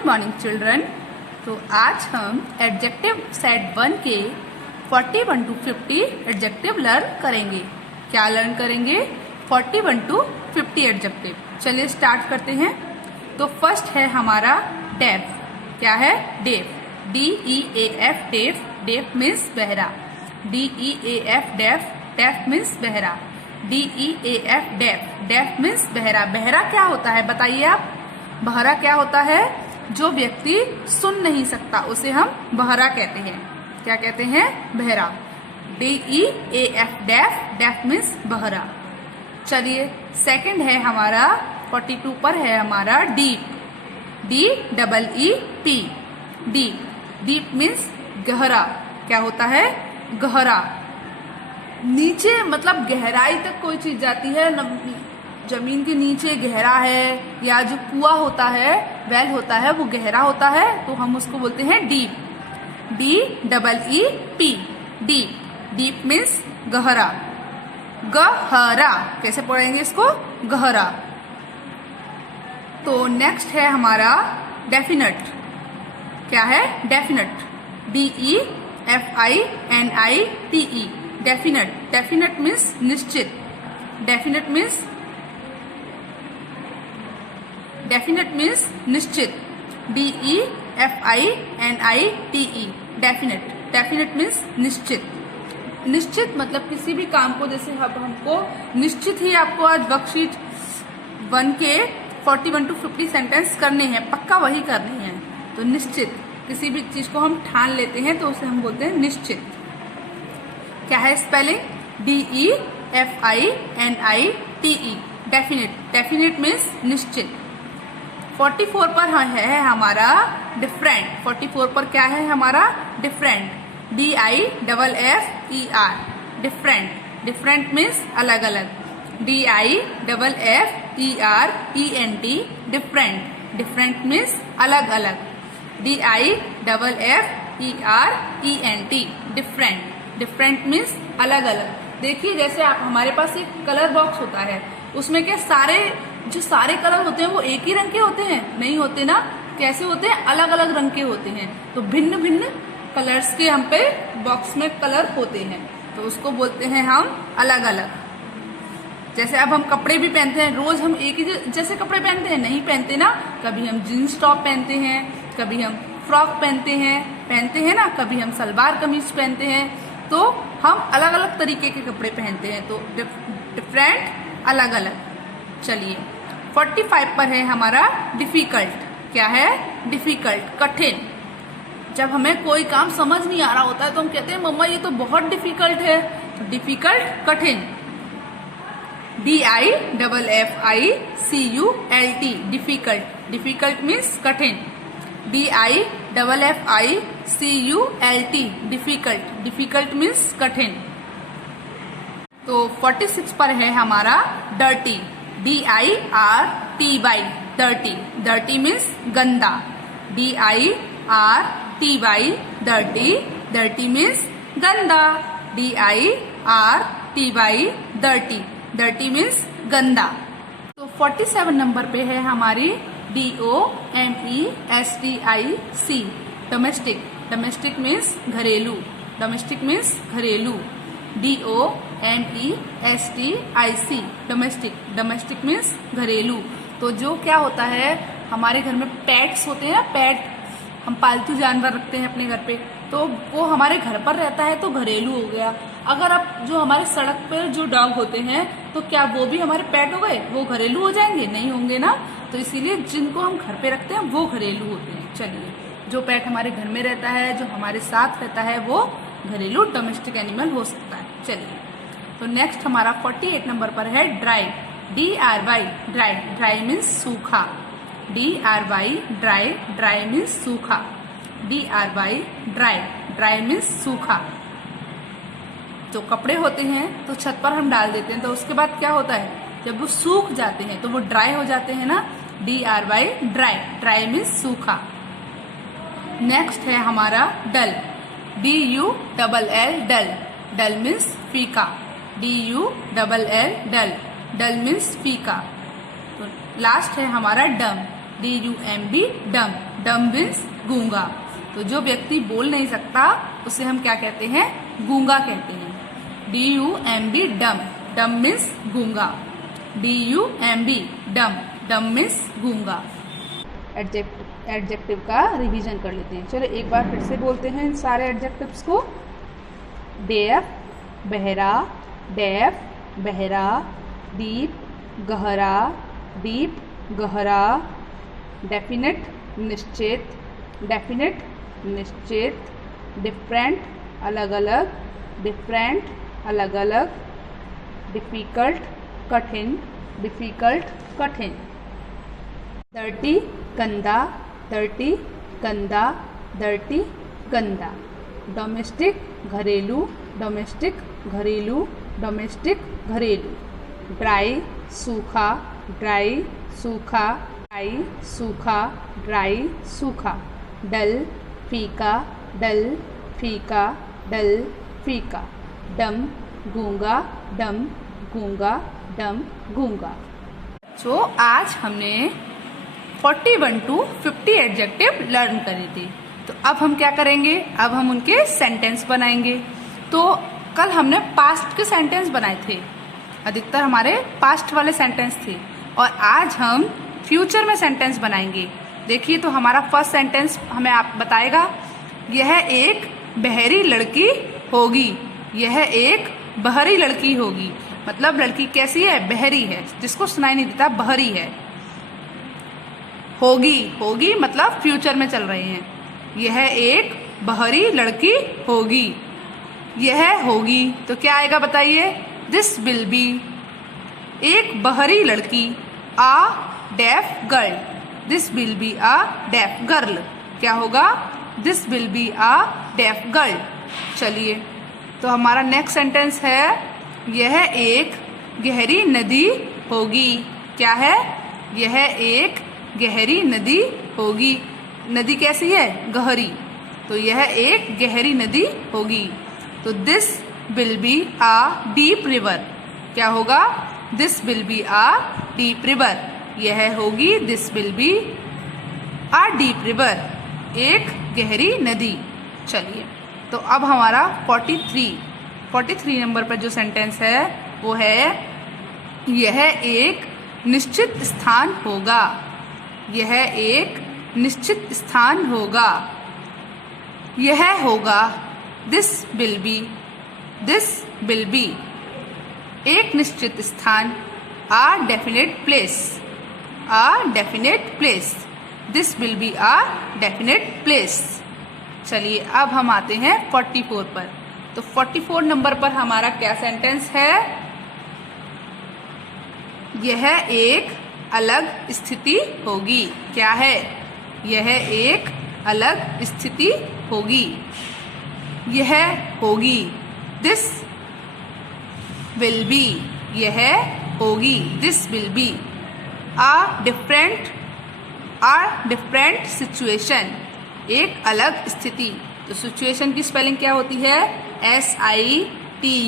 Good morning children. तो आज हम एडजेक्टिव सेट 1 के 41 to 50 एडजेक्टिव लर्न करेंगे। क्या लर्न करेंगे? 41 to 50 एडजेक्टिव। चलिए स्टार्ट करते हैं। तो फर्स्ट है हमारा डेफ। क्या है? Deaf. DEAF deaf. Deaf means बहरा। DEAF deaf. डेफ मीन्स बहरा। DEAF deaf. डेफ मीन्स बहरा। बहरा क्या होता है बताइए आप? बहरा क्या होता है? जो व्यक्ति सुन नहीं सकता उसे हम बहरा कहते हैं। क्या कहते हैं? बहरा। DEAF deaf. डेफ मीन्स बहरा। चलिए सेकंड है हमारा 42 पर है हमारा deep. DEEP। Deep. Deep means गहरा। क्या होता है? गहरा। नीचे मतलब गहराई तक कोई चीज जाती है, जमीन के नीचे गहरा है, या जो कुआं होता है, वेल होता है, वो गहरा होता है तो हम उसको बोलते हैं deep. DEEP। Deep. Deep means गहरा। गहरा कैसे पढ़ेंगे इसको? गहरा। तो नेक्स्ट है हमारा डेफिनेट। क्या है? Definite. DEFINITE। Definite. Definite means निश्चित। डेफिनेट मीन्स निश्चित। DEFINITE। डेफिनेट। डेफिनेट मीन्स निश्चित। निश्चित मतलब किसी भी काम को, जैसे अब हमको निश्चित ही आपको आज वर्कशीट 1 के 41 to 50 सेंटेंस करने हैं, पक्का वही करने हैं। तो निश्चित, किसी भी चीज को हम ठान लेते हैं तो उसे हम बोलते हैं निश्चित। क्या है spelling? DEFINITE। Definite. Definite means निश्चित। 44 पर है हमारा डिफरेंट। 44 पर क्या है हमारा? Different. DIFFER। Different. Different means अलग अलग। DIFFERENT। डिफरेंट। डिफरेंट मीन्स अलग अलग। DIFFERENT। डिफरेंट। डिफरेंट मीन्स अलग अलग। देखिए जैसे आप, हमारे पास एक कलर बॉक्स होता है, उसमें क्या सारे कलर होते हैं वो एक ही रंग के होते हैं? नहीं होते ना। कैसे होते हैं? अलग अलग रंग के होते हैं। तो भिन्न भिन्न कलर्स के हम पे बॉक्स में कलर होते हैं, तो उसको बोलते हैं हम अलग अलग। जैसे अब हम कपड़े भी पहनते हैं, रोज हम एक ही जैसे कपड़े पहनते हैं? नहीं पहनते ना। कभी हम जीन्स टॉप पहनते हैं, कभी हम फ्रॉक पहनते हैं ना, कभी हम सलवार कमीज पहनते हैं। तो हम अलग अलग तरीके के कपड़े पहनते हैं। तो डिफरेंट, अलग अलग। चलिए 45 पर है हमारा डिफिकल्ट। क्या है? डिफिकल्ट, कठिन। जब हमें कोई काम समझ नहीं आ रहा होता है तो हम कहते हैं मम्मा ये तो बहुत डिफिकल्ट है। तो डिफिकल्ट, कठिन। DIFFICULT। डिफिकल्ट। डिफिकल्ट मीन्स कठिन। DIFFICULT। डिफिकल्ट। डिफिकल्ट मीन्स कठिन। तो 46 पर है हमारा dirty. DIRTY। Dirty. Dirty means गंदा। DIRTY। डर्टी। डर्टी मीन्स गंदा। DIRTY। डर्टी। डर्टी मीन्स गंदा। तो 47 नंबर पे है हमारी DOMESTIC। डोमेस्टिक। डोमेस्टिक मीन्स घरेलू। डोमेस्टिक मीन्स घरेलू। DOMESTIC। डोमेस्टिक। डोमेस्टिक मीन्स घरेलू। तो जो क्या होता है, हमारे घर में पेट्स होते हैं ना, पेट, हम पालतू जानवर रखते हैं अपने घर पे, तो वो हमारे घर पर रहता है तो घरेलू हो गया। अगर आप जो हमारे सड़क पर जो डॉग होते हैं तो क्या वो भी हमारे पेट हो गए? वो घरेलू हो जाएंगे? नहीं होंगे ना। तो इसीलिए जिनको हम घर पे रखते हैं वो घरेलू होते हैं। चलिए, जो पेट हमारे घर में रहता है, जो हमारे साथ रहता है, वो घरेलू डोमेस्टिक एनिमल हो सकता है। चलिए, तो नेक्स्ट हमारा 48 नंबर पर है dry. DRY। Dry. Dry means सूखा। DRY। ड्राई। ड्राई मीन्स सूखा। DRY। ड्राई। ड्राई मीन्स सूखा। जो कपड़े होते हैं तो छत पर हम डाल देते हैं, तो उसके बाद क्या होता है? जब वो सूख जाते हैं तो वो ड्राई हो जाते हैं ना। DRY। ड्राई। ड्राई मीन्स सूखा। नेक्स्ट है हमारा डल। DULL। डल। डल मीन्स फीका। DULL। डल। डल मीन्स फीका। तो लास्ट है हमारा डम। DUMB डम, डम मीन्स गूंगा। तो जो व्यक्ति बोल नहीं सकता उसे हम क्या कहते हैं, गूंगा कहते हैं। DUMB डम, डम मीन्स गूंगा। DUMB डम, डम मीन्स गूंगा। एडजेक्टिव का रिवीजन कर लेते हैं। चलो एक बार फिर से बोलते हैं इन सारे एडजेक्टिव्स को। डेफ बहरा, डेफ बहरा, डीप गहरा, डीप गहरा, डेफिनेट निश्चित, डेफिनेट निश्चित, डिफरेंट अलग अलग, डिफरेंट अलग अलग, डिफिकल्ट कठिन, डिफिकल्ट कठिन, डर्टी गंदा, डर्टी गंदा, डर्टी गंदा, डोमेस्टिक घरेलू, डोमेस्टिक घरेलू, डोमेस्टिक घरेलू, ड्राई सूखा, ड्राई सूखा, ड्राई सूखा, ड्राई सूखा, डल फीका, डल फीका, डल फीका, डम गूंगा, डम गूंगा, डम गूंगा। तो आज हमने 41 to 50 एडजेक्टिव लर्न करे थे। तो अब हम क्या करेंगे, अब हम उनके सेंटेंस बनाएंगे। तो कल हमने पास्ट के सेंटेंस बनाए थे, अधिकतर हमारे पास्ट वाले सेंटेंस थे, और आज हम फ्यूचर में सेंटेंस बनाएंगे। देखिए, तो हमारा फर्स्ट सेंटेंस हमें आप बताएगा, यह एक बहरी लड़की होगी, यह एक बहरी लड़की होगी। मतलब लड़की कैसी है, बहरी है, जिसको सुनाई नहीं देता, बहरी है। होगी, होगी मतलब फ्यूचर में चल रहे हैं। यह एक बहरी लड़की होगी, यह होगी, तो क्या आएगा बताइए, दिस विल बी। एक बहरी लड़की, a deaf girl, this will be a deaf girl. क्या होगा, this will be a deaf girl. चलिए, तो हमारा नेक्स्ट सेंटेंस है, यह एक गहरी नदी होगी। क्या है, यह एक गहरी नदी होगी। नदी कैसी है, गहरी, तो यह एक गहरी नदी होगी। तो this will be a deep river. क्या होगा, this will be a deep river, यह होगी this will be a deep river, एक गहरी नदी। चलिए, तो अब हमारा 43 नंबर पर जो सेंटेंस है वो है, यह एक निश्चित स्थान होगा, यह एक निश्चित स्थान होगा, यह होगा, this will be, this will be, एक निश्चित स्थान, a definite place, a definite place, this will be a definite place. चलिए, अब हम आते हैं 44 पर। तो 44 नंबर पर हमारा क्या सेंटेंस है, यह एक अलग स्थिति होगी। क्या है, यह एक अलग स्थिति होगी, यह होगी, दिस विल बी, यह होगी, this will be, a different situation, एक अलग स्थिति। तो सिचुएशन की स्पेलिंग क्या होती है, SITUATION,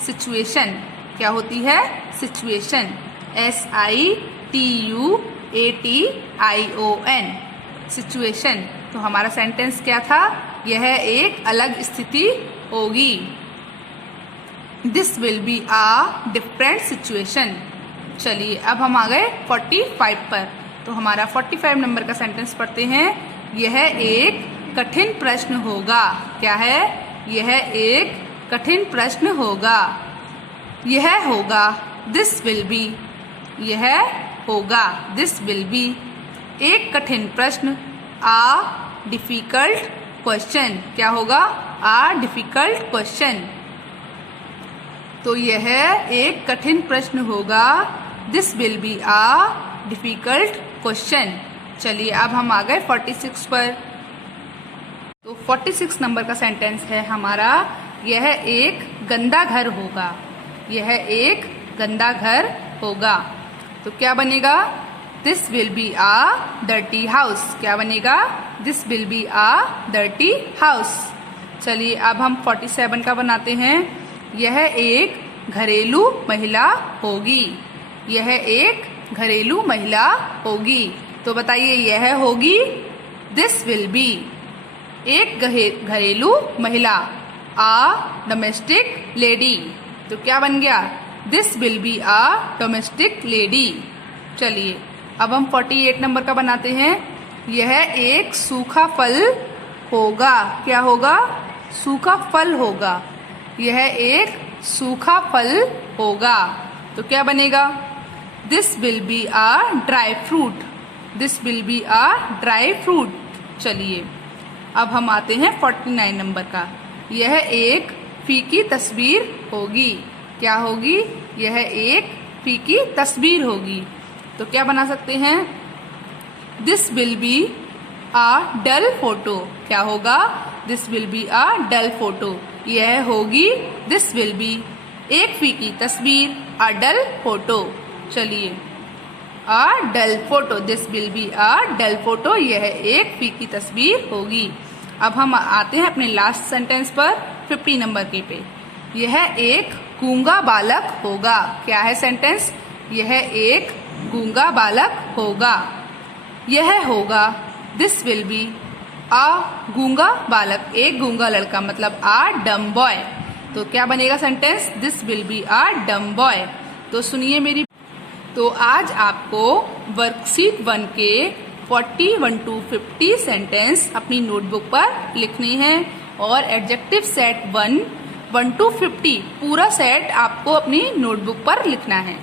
सिचुएशन। क्या होती है, सिचुएशन, SITUATION, सिचुएशन। तो हमारा सेंटेंस क्या था, यह एक अलग स्थिति होगी, this will be a different situation. चलिए, अब हम आ गए 45 पर। तो हमारा 45 नंबर का सेंटेंस पढ़ते हैं, यह एक कठिन प्रश्न होगा। क्या है, यह एक कठिन प्रश्न होगा, यह होगा, दिस विल बी, यह होगा, दिस विल बी, एक कठिन प्रश्न, आ डिफिकल्ट क्वेश्चन। क्या होगा, आ डिफिकल्ट क्वेश्चन। तो यह एक कठिन प्रश्न होगा, this will be a difficult question. चलिए, अब हम आ गए 46 पर। तो 46 नंबर का सेंटेंस है हमारा, यह एक गंदा घर होगा, यह एक गंदा घर होगा। तो क्या बनेगा, this will be a dirty house. क्या बनेगा, this will be a dirty house. चलिए, अब हम 47 का बनाते हैं, यह एक घरेलू महिला होगी, यह एक घरेलू महिला होगी। तो बताइए यह होगी, दिस विल बी, एक घरेलू महिला, आ डोमेस्टिक लेडी। तो क्या बन गया, this will be a domestic lady. चलिए अब हम 48 नंबर का बनाते हैं। यह एक सूखा फल होगा। क्या होगा, सूखा फल होगा। यह एक सूखा फल होगा। तो क्या बनेगा, this will be a dry fruit. This will be a dry fruit. चलिए अब हम आते हैं 49 नंबर का। यह एक फीकी तस्वीर होगी। क्या होगी, यह एक फीकी तस्वीर होगी। तो क्या बना सकते हैं, this will be a dull photo. क्या होगा, this will be a dull photo. यह होगी, दिस विल बी, एक फीकी तस्वीर, आ डल फोटो। चलिए a dull photo, this will be a dull photo, यह एक फीकी तस्वीर होगी। अब हम आते हैं अपने लास्ट सेंटेंस पर 50 नंबर के पे। यह एक गूंगा बालक होगा। क्या है सेंटेंस, यह एक गूंगा बालक होगा। यह होगा, दिस विल बी आ गूंगा बालक, एक गूंगा लड़का, मतलब आ डम बॉय। तो क्या बनेगा सेंटेंस, दिस विल बी आ डम बॉय। तो सुनिए मेरी, तो आज आपको वर्कशीट 1 के 41 to 50 सेंटेंस अपनी नोटबुक पर लिखने हैं और एडजेक्टिव सेट 1 to 50 पूरा सेट आपको अपनी नोटबुक पर लिखना है।